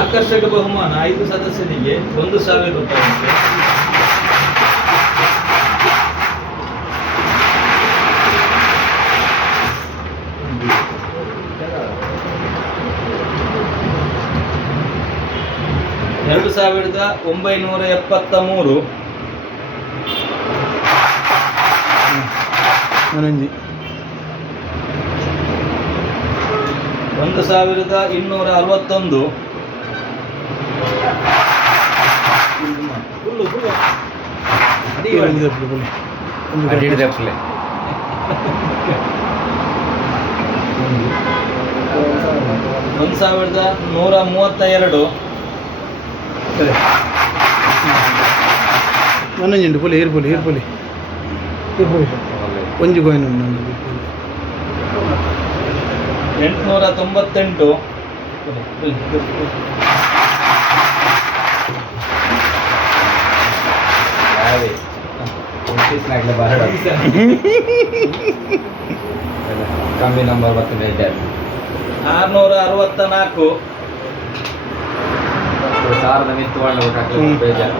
ಆಕರ್ಷಕ ಬಹುಮಾನ 5 ಸದಸ್ಯರಿಗೆ 1,000 ರೂಪಾಯಿ. $2,973 1,261 1,132 ನನ್ನಂಜುಂಡು ಪೊಲಿ ಏರ್ಪೊಲಿ ಏರ್ಪೊಲಿ ಏರ್ಪೊಲಿ ಒಂಜು ಕಾಯಿನ್ ಉಂಡು ನನ್ನದು 898 ಕಮ್ಮಿ ನಂಬರ್ ಬರ್ತದೆ 664 ಸಾರದ ಮಿತ್ತು ಬೇಜಾರು